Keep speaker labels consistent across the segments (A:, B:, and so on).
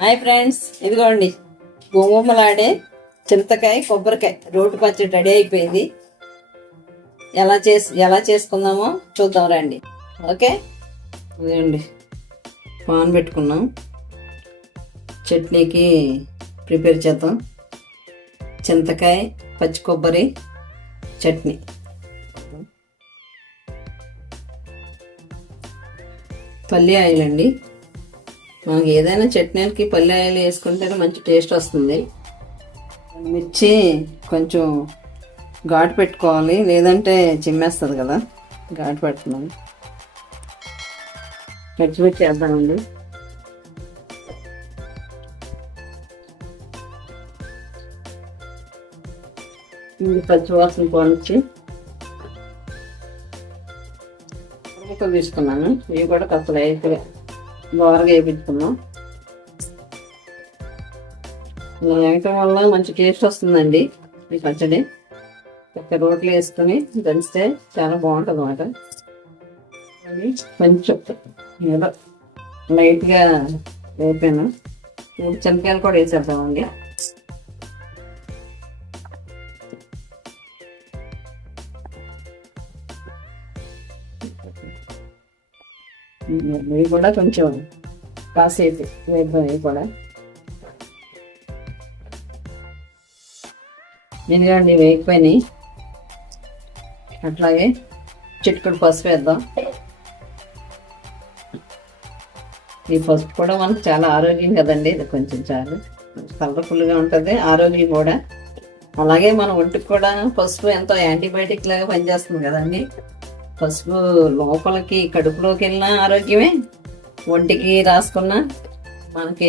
A: Hi friends ఇదిగోండి. గుమ్మలాడే చింతకాయ కొబ్బరికాయ. రోడ్డు పచ్చడి రెడీ అయిపోయింది. ఎలా చేసి ఎలా చేసుకుందామో చూద్దాం రండి. ఓకే? ఇదిగోండి. పాన్ పెట్టుకున్నాం. చట్నీకి ప్రిపేర్ చేద్దాం. చింతకాయ పచ్చి కొబ్బరి చట్నీ. పల్లి ఆయిల్ అండి. మనకి ఏదైనా చట్నీలకి పల్లెలు ఆయిల్ వేసుకుంటేనే మంచి టేస్ట్ వస్తుంది. మిర్చి కొంచెం ఘాటు పెట్టుకోవాలి లేదంటే చిమ్మేస్తుంది కదా ఘాటు పెడుతున్నాను. పచ్చిమిర్చి వేద్దామండి ఇది పచ్చివాసన పోనిచ్చి తీసుకున్నాను. ఇవి కూడా కాస్త లైట్గా దోరగా వేయించుకున్నాం ఇలా వేయటం వల్ల మంచి టేస్ట్ వస్తుందండి ఈ పచ్చడి. ఒక రోట్లు వేసుకొని దంచితే చాలా బాగుంటుంది అన్నమాట కొంచెం ఏదో లైట్గా వేపాను. మూడు చెనకాయలు కూడా వేసేద్దామండి. ఇవి కూడా కొంచెం కాసేపు వేద్దాం ఇవి కూడా ఎందుకండి వేగిపోయినాయి అట్లాగే చిట్టుకుడు పసుపు వేద్దాం. ఈ పసుపు కూడా మనకు చాలా ఆరోగ్యం కదండి ఇది కొంచెం చాలా. కలర్ఫుల్గా ఉంటుంది ఆరోగ్యం కూడా. అలాగే మన ఒంటికి కూడా పసుపు ఎంతో యాంటీబయాటిక్ లాగా పనిచేస్తుంది కదండి. పసుపు లోపలికి కడుపులోకి వెళ్ళిన ఆరోగ్యమే. ఒంటికి రాసుకున్న మనకి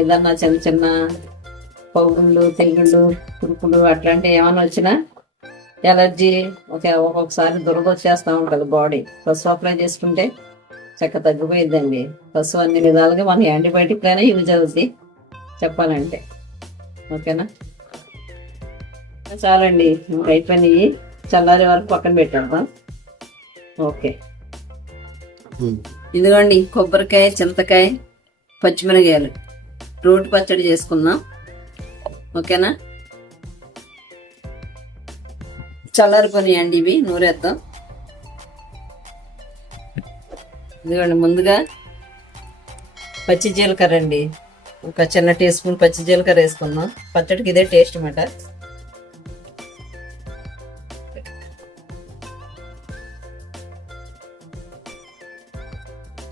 A: ఏదన్నా చిన్న చిన్న పౌగుళ్ళు తెగుళ్ళు కురుపులు అట్లాంటివి ఏమైనా వచ్చినా ఎలర్జీ ఒక ఒక్కొక్కసారి దురద వచ్చేస్తూ ఉంటుంది బాడీ. పసుపు అప్లై చేసుకుంటే చక్క తగ్గిపోయిద్దండి. పసుపు అన్ని విధాలుగా మన యాంటీబయాటిక్ అయినా యూజ్ అవుతుంది చెప్పాలంటే. ఓకేనా? చాలండి. రైట్ అయిపోయినాయి చల్లారి వరకు పక్కన పెట్టేద్దాం. ఓకే. ఇదిగోండి కొబ్బరికాయ చింతకాయ పచ్చిమిరకాయలు. రోటి పచ్చడి చేసుకుందాం. ఓకేనా? చల్లారిపోయినాయండి ఇవి నూరేద్దాం. ఇదిగోండి ముందుగా పచ్చి జీలకర్ర అండి. ఒక చిన్న టీ స్పూన్ పచ్చి జీలకర్ర వేసుకుందాం. పచ్చడికి ఇదే టేస్ట్ అన్నమాట.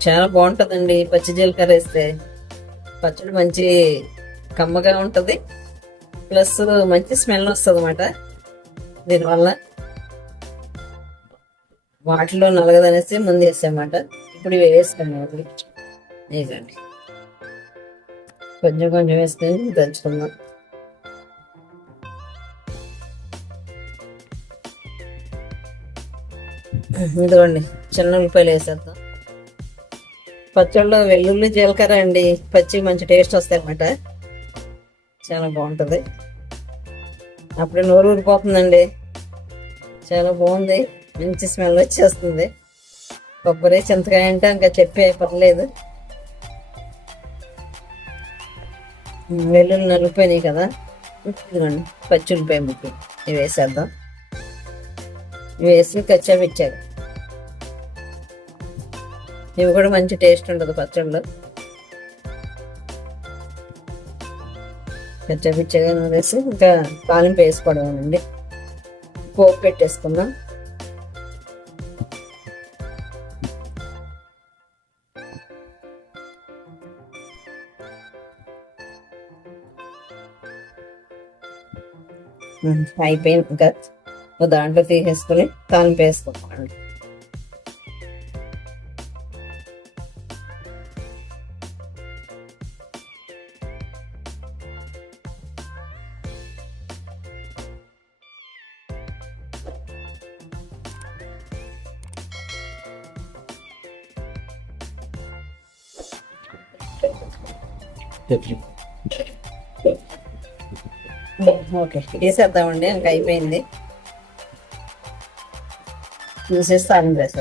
A: చాలా బాగుంటుందండి. పచ్చి జీలకర్ర వేస్తే పచ్చడి మంచి కమ్మగా ఉంటుంది. ప్లస్ మంచి స్మెల్ వస్తుంది అన్నమాట దీనివల్ల వాటిలో నలగదనేసి ముందు వేసామాట ఇప్పుడు ఇవి వేసుకోండి వేసండి కొంచెం కొంచెం వేస్తే దంచుకుందాం. ఇదిగోండి. చిన్న ఉల్లిపాయలు వేసేద్దాం. పచ్చళ్ళు వెల్లుల్లి జీలకర్ర అండి. పచ్చి మంచి టేస్ట్ వస్తాయి అన్నమాట చాలా బాగుంటుంది. అప్పుడే నోరు ఊరిపోతుందండి. చాలా బాగుంది. మంచి స్మెల్ వచ్చేస్తుంది. కొబ్బరి చింతకాయ అంటే ఇంకా చెప్పే పర్లేదు. వెల్లుల్లి నలిపోయినాయి కదా. ఇదిగోండి పచ్చి ఉల్లిపాయ ముక్కు. ఇవి వేసేద్దాం. ఇవి వేసి కచ్చాపిచ్చారు ఇవి కూడా మంచి టేస్ట్ ఉండదు పచ్చళ్ళు. పిచ్చ పిచ్చగా నూనేసి ఇంకా తాలింపు వేసుకోవడం అండి పోపు పెట్టేసుకుందాం. అయిపోయింది ఇంకా. దాంట్లో తీసేసుకొని తాలింపు వేసుకోవాలి. ఓకే. వేసేద్దామండి ఇంకా అయిపోయింది. చూసేస్తాను డ్రెస్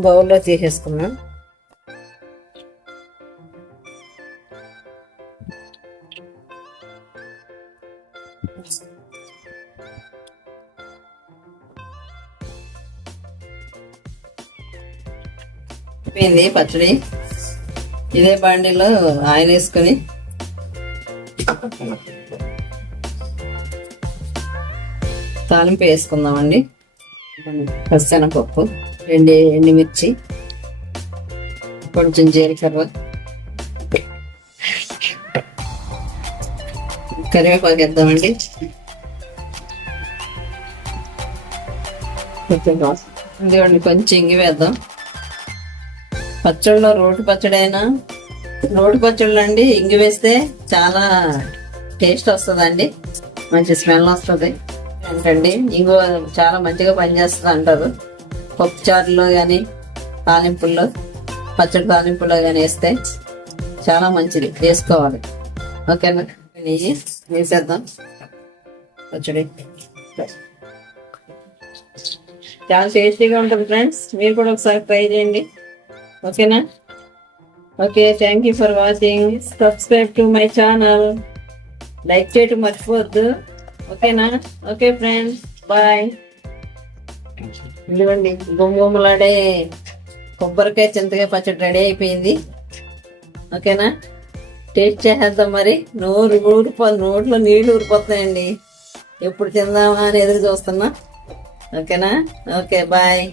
A: బౌల్లో తీసేసుకున్నాం అయిపోయింది పచ్చడి. ఇదే బాండీలో ఆయిల్ వేసుకొని. తాలింపు వేసుకుందామండి. పచ్చనపప్పు రెండు ఎండుమిర్చి కొంచెం జీలకర్ర కరివేపాకు వేద్దామండి. కొంచెం కొంచెం ఇంగి వేద్దాం. పచ్చళ్ళలో రోటి పచ్చడి అయినా. రోటి పచ్చళ్ళు అండి ఇంగి వేస్తే చాలా టేస్ట్ వస్తుందండి. మంచి స్మెల్ వస్తుంది. ఏంటండి ఇంగు చాలా మంచిగా పనిచేస్తుంది అంటారు. పప్పు చారులో కానీ తాలింపుల్లో పచ్చడి తాలింపుల్లో కానీ వేస్తే చాలా మంచిది. వేసుకోవాలి. ఓకేనా? నెయ్యి వేసేద్దాం. పచ్చడి. చాలా టేస్టీగా ఉంటుంది ఫ్రెండ్స్. మీరు కూడా ఒకసారి ట్రై చేయండి. ఓకేనా? Okay thank you for watching subscribe to my channel like చేయటం మర్చిపోవద్దు. ఓకేనా? ఓకే ఫ్రెండ్స్ బాయ్ ఇదిగోండి గుమ్మగుమ్మలాడే కొబ్బరికాయ చింతకాయ పచ్చడి రెడీ అయిపోయింది. ఓకేనా? టేస్ట్ చేసేద్దాం మరి. నోరు ఊరిపో నోట్లో నీళ్ళు ఊరిపోతున్నాయండి. ఎప్పుడు తిందామా అని ఎదురు చూస్తున్నా. ఓకేనా? Okay bye